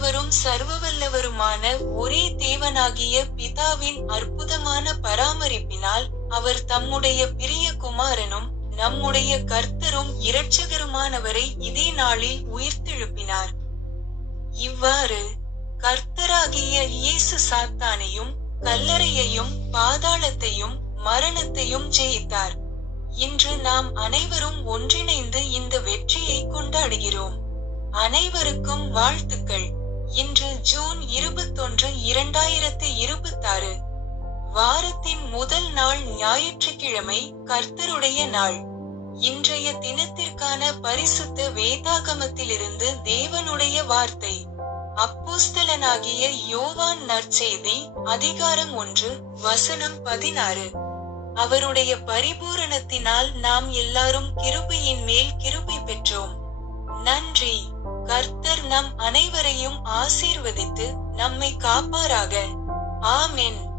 ஆண்டவரும் சர்வவல்லவருமான ஒரே தேவனாகிய பிதாவின் அற்புதமான பராமரிப்பினால் அவர் தம்முடைய பிரிய குமாரனும் நம்முடைய கர்த்தரும் இரட்சகருமானவரை இதே நாளில் உயிர்த்தெழுப்பினார். இவ்வாறு கர்த்தராகிய இயேசு சாத்தானையும் கல்லறையையும் பாதாளத்தையும் மரணத்தையும் ஜெயித்தார். இன்று நாம் அனைவரும் ஒன்றிணைந்து இந்த வெற்றியை கொண்டாடுகிறோம். அனைவருக்கும் வாழ்த்துக்கள். இன்று ஜூன் 21, 2026. வாரத்தின் முதல் நாள் ஞாயிற்றுக்கிழமை, கர்த்தருடைய நாள். இன்றைய தினத்திற்கான பரிசுத்த வேதாகமத்திலிருந்து தேவனுடைய வார்த்தை. அப்போஸ்தலனாகிய யோவான் நற்செய்தி, அதிகாரம் 1, வசனம் 16. அவருடைய பரிபூரணத்தினால் நாம் எல்லாரும் கிருபையின் மேல் கிருபை பெற்றோம். நன்றி. கர்த்தர் நம் அனைவரையும் ஆசீர்வதித்து நம்மை காப்பாராக. ஆமென்.